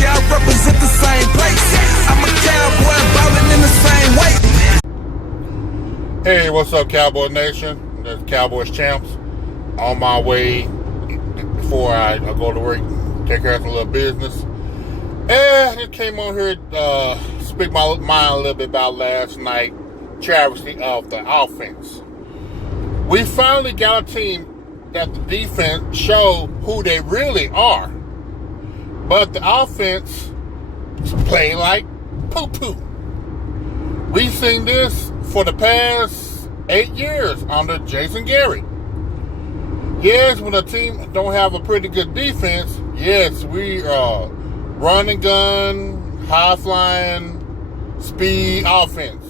see I represent the same place. I'm a Cowboy ballin' in the same way. Hey, what's up, Cowboy Nation? That's Cowboys Champs. On my way before I go to work, take care of some little business. And I just came on here to speak my mind a little bit about last night, travesty of the offense. We finally got a team that the defense showed who they really are. But the offense played like poo-poo. We've seen this for the past 8 years under Jason Garrett. Yes, when a team don't have a pretty good defense, yes, we run and gun, high flying, speed offense.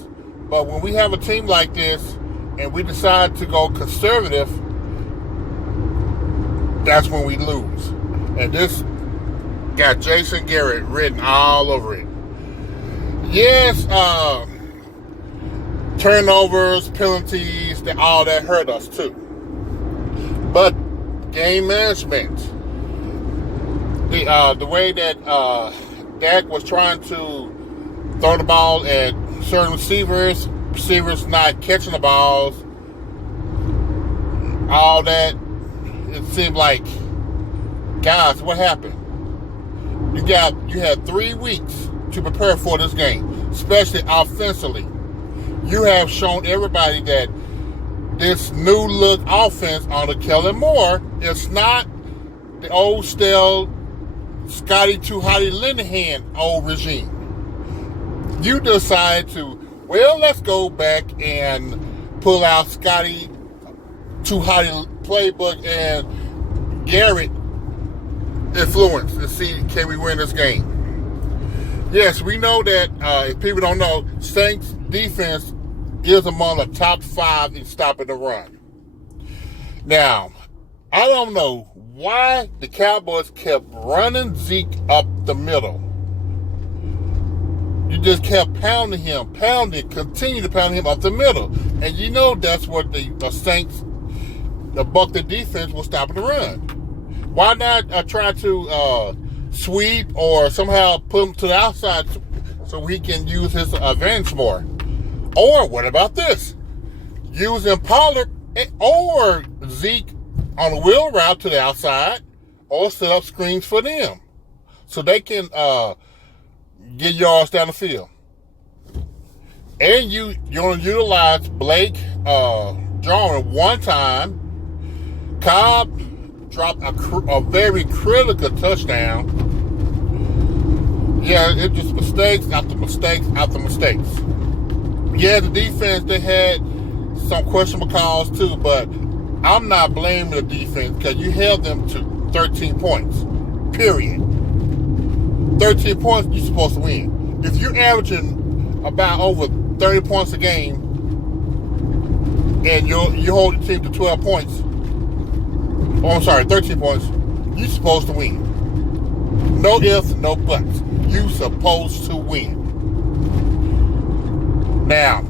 But when we have a team like this and we decide to go conservative, that's when we lose. And this got Jason Garrett written all over it. Yes, turnovers, penalties, all that hurt us too. But game management, the way that Dak was trying to throw the ball at certain receivers not catching the balls, all that, it seemed like, guys, what happened? You had 3 weeks to prepare for this game, especially offensively. You have shown everybody that this new look offense under Kellen Moore is not the old stale Scotty Too Hotty Linehan old regime. You decide to, well, let's go back and pull out Scotty Too Hotty playbook and Garrett influence and see, can we win this game? Yes, we know that, if people don't know, STINKS defense is among the top 5 in stopping the run. Now, I don't know why the Cowboys kept running Zeke up the middle. You just kept pounding him, continue to pound him up the middle. And you know that's what the STINKS, the Buckner defense, was stopping the run. Why not try to sweep or somehow put him to the outside so he can use his advantage more? Or what about this? Using Pollard or Zeke on a wheel route to the outside, or set up screens for them so they can get yards down the field. And you're going to utilize Blake drawing one time. Cobb dropped a very critical touchdown. Yeah, it's just mistakes after mistakes after mistakes. Yeah, the defense, they had some questionable calls too, but I'm not blaming the defense because you held them to 13 points, period. 13 points, you're supposed to win. If you're averaging about over 30 points a game and you hold the team to 12 points, 13 points, you're supposed to win. No ifs, no buts. You're supposed to win. Now,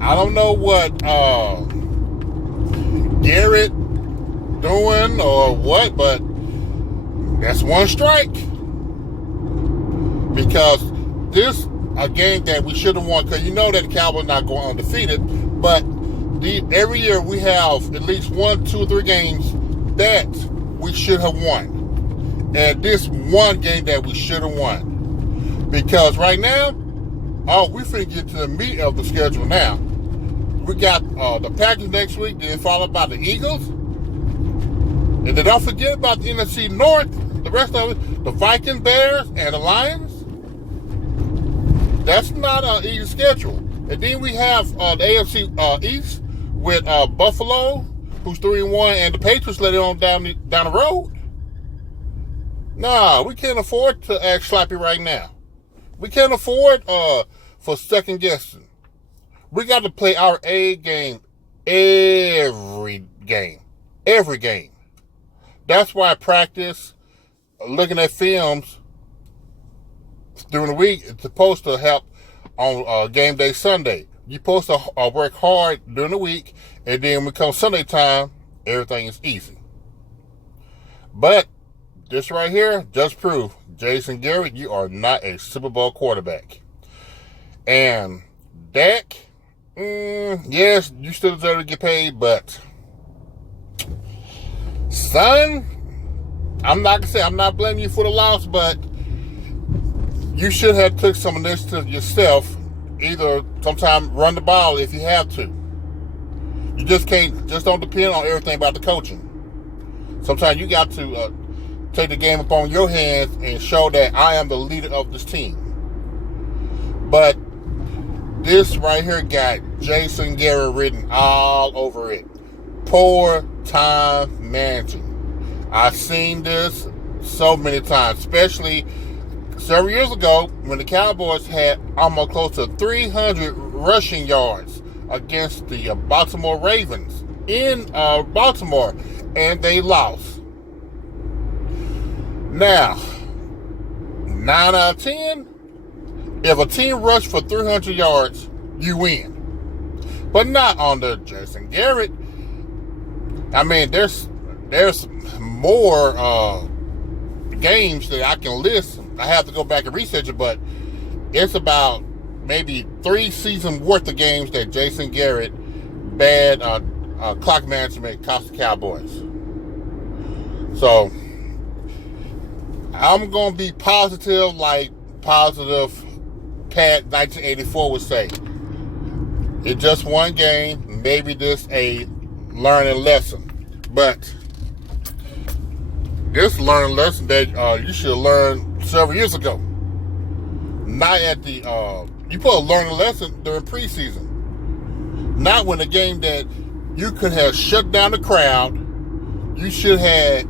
I don't know what Garrett doing or what, but that's one strike. Because this a game that we should have won, because you know that the Cowboys not going undefeated, but every year we have at least 1, 2, or 3 games that we should have won. And this one game that we should have won. Because right now, we finna get to the meat of the schedule now. We got the Packers next week, then followed by the Eagles. And then don't forget about the NFC North, the rest of it, the Vikings, Bears, and the Lions. That's not an easy schedule. And then we have the AFC East with Buffalo, who's 3-1, and the Patriots let it on down the road. Nah, we can't afford to act sloppy right now. We can't afford for second guessing. We got to play our A game every game. Every game. That's why practice, looking at films during the week, it's supposed to help on game day Sunday. You're supposed to work hard during the week, and then when it comes Sunday time, everything is easy. But this right here just proved Jason Garrett, you are not a Super Bowl quarterback. And Dak, yes, you still deserve to get paid, but son, I'm not gonna say I'm not blaming you for the loss, but you should have took some initiative yourself. Either sometime run the ball if you have to. You just don't depend on everything about the coaching. Sometimes you got to take the game upon your hands and show that I am the leader of this team. But this right here got Jason Garrett written all over it. Poor time managing. I've seen this so many times, especially several years ago when the Cowboys had almost close to 300 rushing yards against the Baltimore Ravens in Baltimore, and they lost. Now, 9 out of 10, if a team rushed for 300 yards, you win. But not under Jason Garrett. I mean, there's more games that I can list. I have to go back and research it, but it's about maybe 3 seasons worth of games that Jason Garrett bad clock management cost the Cowboys. So I'm gonna be positive, like positive Pat 1984 would say. It's just one game. Maybe this a learning lesson, but this learning lesson that you should learn several years ago. Not at the you put a learning lesson during preseason. Not when a game that you could have shut down the crowd. You should have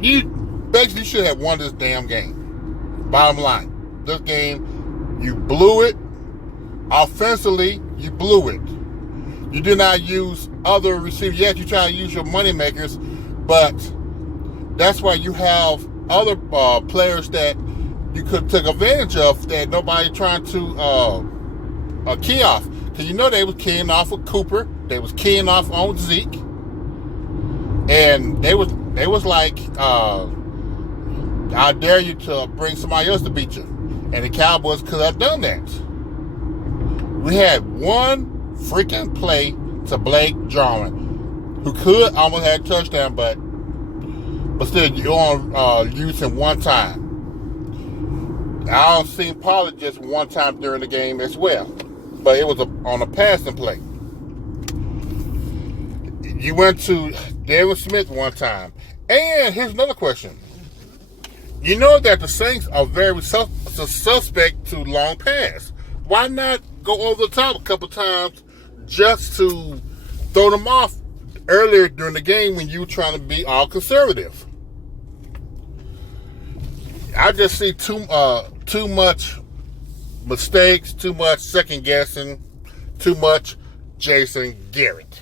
you should have won this damn game. Bottom line, this game you blew it. Offensively, you blew it. You did not use other receivers. Yes, you try to use your money makers, but that's why you have other players that you could take advantage of that nobody trying to key off. Because you know they was keying off with Cooper. They was keying off on Zeke. And they was like, I dare you to bring somebody else to beat you. And the Cowboys could have done that. We had one freaking play to Blake Jarwin, who could almost have a touchdown, but still, you only use him one time. I don't see Pollard just one time during the game as well, but it was on a passing play. You went to David Smith one time. And here's another question. You know that the Saints are very suspect to long pass. Why not go over the top a couple times just to throw them off earlier during the game when you were trying to be all conservative? I just see too much mistakes, too much second guessing, too much Jason Garrett.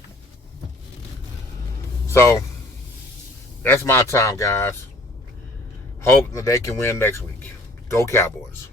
So that's my time, guys. Hope that they can win next week. Go Cowboys.